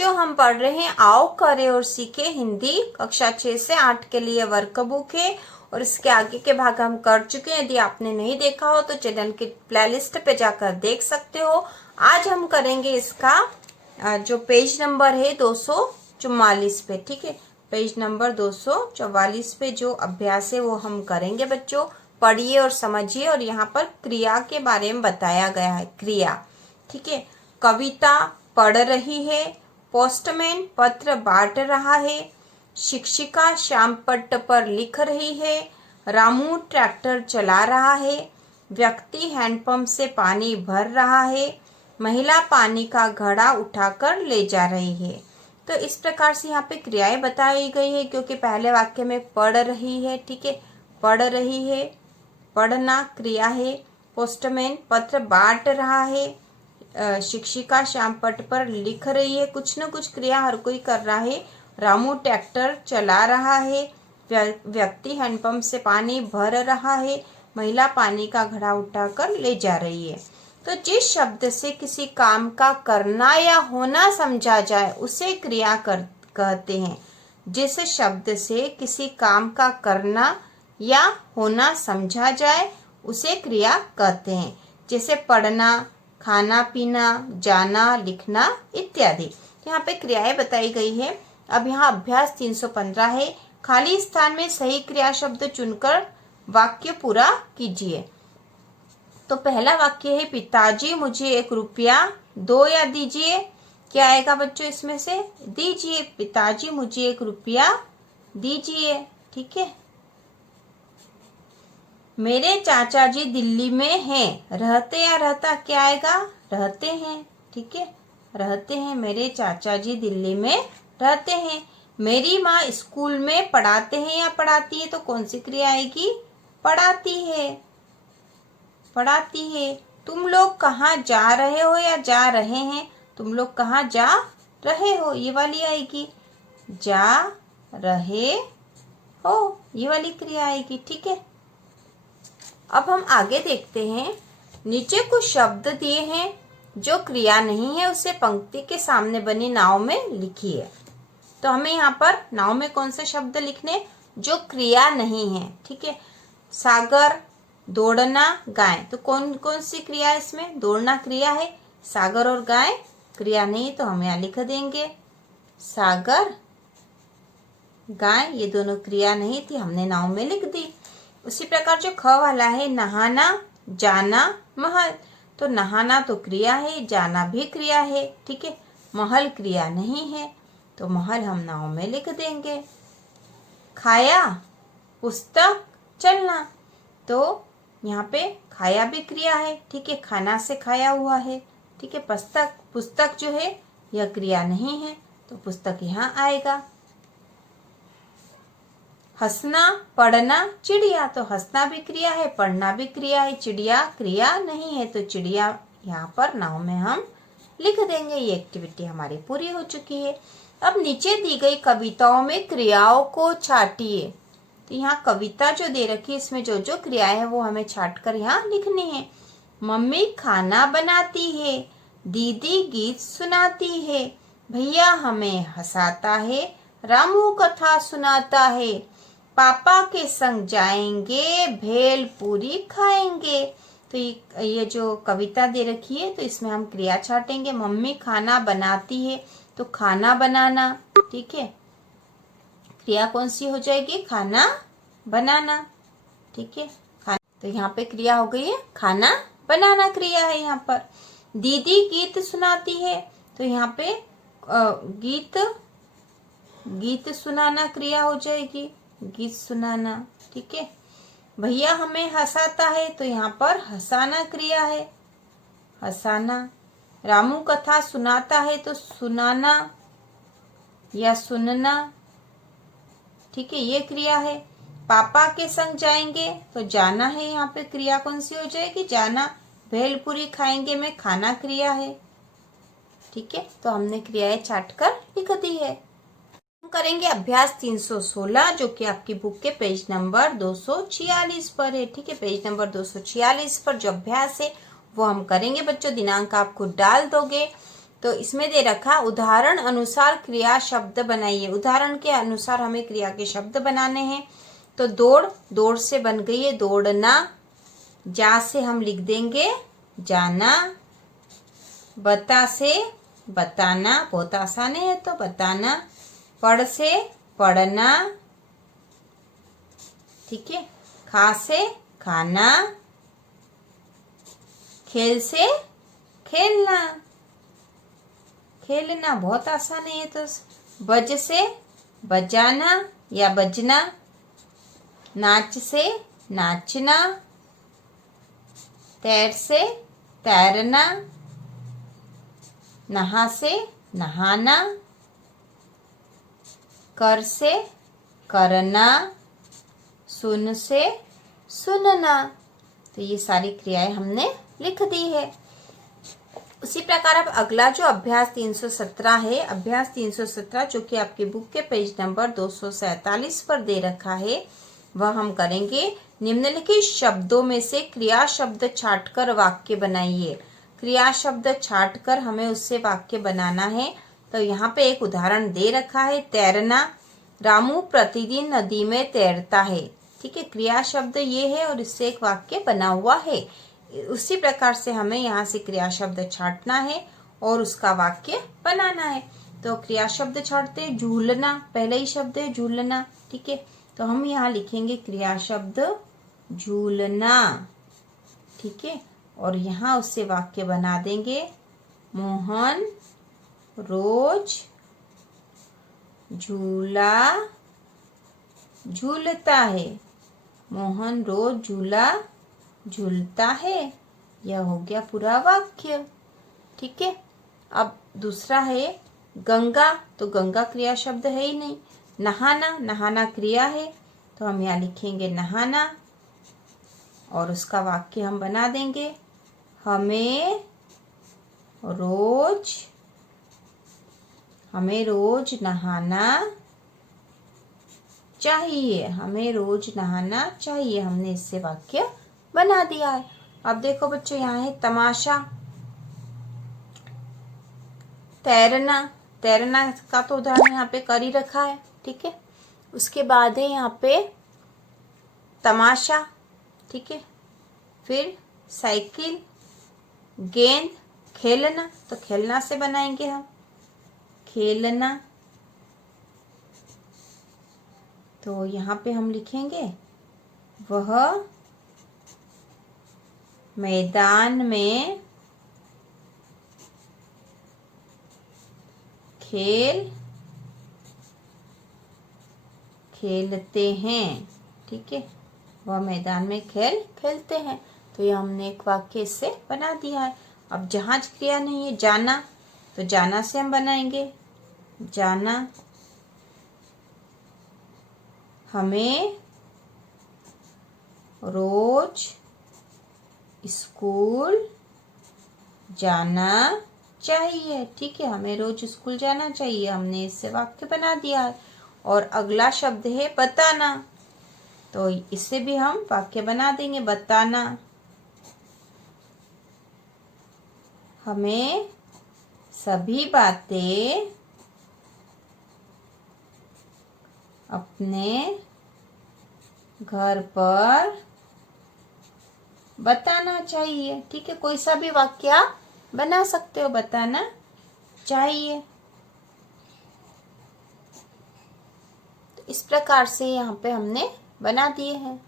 बच्चों हम पढ़ रहे हैं आओ करें और सीखे हिंदी कक्षा 6 से 8 के लिए वर्कबुक है और इसके आगे के भाग हम कर चुके हैं। यदि आपने नहीं देखा हो तो चैनल की प्लेलिस्ट पे जाकर देख सकते हो। आज हम करेंगे इसका जो पेज नंबर है 244 पे, ठीक है। पेज नंबर 244 पे जो अभ्यास है वो हम करेंगे। बच्चों पढ़िए और समझिए। और यहाँ पर क्रिया के बारे में बताया गया है, क्रिया, ठीक है। कविता पढ़ रही है, पोस्टमैन पत्र बांट रहा है, शिक्षिका श्याम पट्ट पर लिख रही है, रामू ट्रैक्टर चला रहा है, व्यक्ति हैंडपंप से पानी भर रहा है, महिला पानी का घड़ा उठाकर ले जा रही है। तो इस प्रकार से यहाँ पे क्रियाएं बताई गई है, क्योंकि पहले वाक्य में पढ़ रही है, ठीक है, पढ़ रही है, पढ़ना क्रिया है, पोस्टमैन पत्र बांट रहा है, शिक्षिका श्याम पट्ट पर लिख रही है, कुछ न कुछ क्रिया हर कोई कर रहा है, रामू ट्रैक्टर चला रहा है, व्यक्ति हैंडपंप से पानी भर रहा है, महिला पानी का घड़ा उठाकर ले जा रही है। तो जिस शब्द से किसी काम का करना या होना समझा जाए उसे क्रिया कहते हैं। जिस शब्द से किसी काम का करना या होना समझा जाए उसे क्रिया कहते हैं। जैसे पढ़ना, खाना पीना, जाना, लिखना इत्यादि। यहाँ पे क्रियाएं बताई गई है। अब यहाँ अभ्यास 315 है। खाली स्थान में सही क्रिया शब्द चुनकर वाक्य पूरा कीजिए। तो पहला वाक्य है पिताजी मुझे 1 रुपया दो या दीजिए। क्या आएगा बच्चों इसमें से? दीजिए। पिताजी मुझे 1 रुपया दीजिए, ठीक है। मेरे चाचा जी दिल्ली में हैं। रहते या रहता क्या आएगा? रहते हैं, ठीक है, रहते हैं। मेरे चाचा जी दिल्ली में रहते हैं। मेरी माँ स्कूल में पढ़ाते हैं या पढ़ाती है, तो कौन सी क्रिया आएगी? पढ़ाती है, पढ़ाती है। तुम लोग कहाँ जा रहे हो या जा रहे हैं? तुम लोग कहाँ जा रहे हो, ये वाली आएगी। जा रहे हो, ये वाली क्रिया आएगी, ठीक है। अब हम आगे देखते हैं। नीचे कुछ शब्द दिए हैं जो क्रिया नहीं है, उसे पंक्ति के सामने बनी नाव में लिखिए। तो हमें यहाँ पर नाव में कौन से शब्द लिखने जो क्रिया नहीं है, ठीक है। सागर, दौड़ना, गाय। तो कौन कौन सी क्रिया है इसमें? दौड़ना क्रिया है, सागर और गाय क्रिया नहीं, तो हम यहाँ लिख देंगे सागर, गाय, ये दोनों क्रिया नहीं थी, हमने नाव में लिख दी। उसी प्रकार जो ख वाला है नहाना, जाना, महल। तो नहाना तो क्रिया है, जाना भी क्रिया है, ठीक है। महल क्रिया नहीं है, तो महल हम नाव में लिख देंगे। खाया, पुस्तक, चलना। तो यहाँ पे खाया भी क्रिया है, ठीक है, खाना से खाया हुआ है, ठीक है। पुस्तक जो है यह क्रिया नहीं है, तो पुस्तक यहाँ आएगा। हंसना, पढ़ना, चिड़िया। तो हंसना भी क्रिया है, पढ़ना भी क्रिया है, चिड़िया क्रिया नहीं है, तो चिड़िया यहाँ पर नाव में हम लिख देंगे। ये एक्टिविटी हमारी पूरी हो चुकी है। अब नीचे दी गई कविताओं में क्रियाओं को छाटिए। तो यहाँ कविता जो दे रखी है इसमें जो जो क्रियाएं है वो हमें छाट कर यहाँ लिखनी है। मम्मी खाना बनाती है, दीदी गीत सुनाती है, भैया हमें हंसाता है, रामू कथा सुनाता है, पापा के संग जाएंगे, भेल पूरी खाएंगे। तो ये जो कविता दे रखी है तो इसमें हम क्रिया छाटेंगे। मम्मी खाना बनाती है, तो खाना बनाना, ठीक है। क्रिया कौन सी हो जाएगी? खाना बनाना, ठीक है। तो यहाँ पे क्रिया हो गई है खाना बनाना, क्रिया है यहाँ पर। दीदी गीत सुनाती है, तो यहाँ पे गीत सुनाना क्रिया हो जाएगी, गीत सुनाना, ठीक है। भैया हमें हंसाता है, तो यहाँ पर हंसाना क्रिया है, हंसाना। रामू कथा सुनाता है, तो सुनाना या सुनना, ठीक है, ये क्रिया है। पापा के संग जाएंगे, तो जाना है, यहाँ पे क्रिया कौन सी हो जाएगी? जाना। भेलपुरी खाएंगे में खाना क्रिया है, ठीक है। तो हमने क्रियाएं छाट कर लिख दी है। हम करेंगे अभ्यास 316 जो कि आपकी बुक के पेज नंबर 246 पर है, ठीक है। पेज नंबर 246 पर जो अभ्यास है वो हम करेंगे बच्चों। दिनांक आप खुद डाल दोगे। तो इसमें दे रखा उदाहरण अनुसार क्रिया शब्द बनाइए। उदाहरण के अनुसार हमें क्रिया के शब्द बनाने हैं। तो दौड़, दौड़ से बन गई है दौड़ना। जा से हम लिख देंगे जाना। बता से बताना, बहुत आसान है तो बताना। पढ़ से पढ़ना, ठीक है। खा से खाना। खेल से खेलना, खेलना बहुत आसान है तो। बज से बजाना या बजना। नाच से नाचना। तैर से तैरना। नहा से नहाना। कर से करना। सुन से सुनना। तो ये सारी क्रियाएं हमने लिख दी है। उसी प्रकार अब अगला जो अभ्यास 317 है, अभ्यास 317 जो कि आपके बुक के पेज नंबर 247 पर दे रखा है, वह हम करेंगे। निम्नलिखित शब्दों में से क्रिया शब्द छांटकर वाक्य बनाइए। क्रिया शब्द छांटकर हमें उससे वाक्य बनाना है। तो यहाँ पे एक उदाहरण दे रखा है, तैरना। रामू प्रतिदिन नदी में तैरता है, ठीक है। क्रिया शब्द ये है और इससे एक वाक्य बना हुआ है। उसी प्रकार से हमें यहाँ से क्रिया शब्द छांटना है और उसका वाक्य बनाना है। तो क्रिया शब्द छांटते हैं। झूलना पहला ही शब्द है, झूलना, ठीक है। तो हम यहाँ लिखेंगे क्रिया शब्द झूलना, ठीक है। और यहाँ उससे वाक्य बना देंगे, मोहन रोज झूला झूलता है। मोहन रोज झूला झूलता है। यह हो गया पूरा वाक्य, ठीक है। अब दूसरा है गंगा। तो गंगा क्रिया शब्द है ही नहीं। नहाना, नहाना क्रिया है तो हम यहाँ लिखेंगे नहाना और उसका वाक्य हम बना देंगे, हमें रोज नहाना चाहिए। हमें रोज नहाना चाहिए। हमने इससे वाक्य बना दिया है। अब देखो बच्चों, यहाँ है तमाशा। तैरना, तैरना का तो उदाहरण यहाँ पे कर ही रखा है, ठीक है। उसके बाद है यहाँ पे तमाशा, ठीक है। फिर साइकिल, गेंद, खेलना। तो खेलना से बनाएंगे हम खेलना। तो यहाँ पे हम लिखेंगे, वह मैदान में खेलते हैं, ठीक है। वह मैदान में खेलते हैं। तो ये हमने एक वाक्य इससे बना दिया है। अब जहाज क्रिया नहीं है, जाना। तो जाना से हम बनाएंगे, जाना। हमें रोज स्कूल जाना चाहिए, ठीक है। हमें रोज स्कूल जाना चाहिए। हमने इससे वाक्य बना दिया है। और अगला शब्द है बताना। तो इससे भी हम वाक्य बना देंगे, बताना। हमें सभी बातें अपने घर पर बताना चाहिए, ठीक है। कोई सा भी वाक्य आप बना सकते हो, बताना चाहिए। तो इस प्रकार से यहाँ पे हमने बना दिए हैं।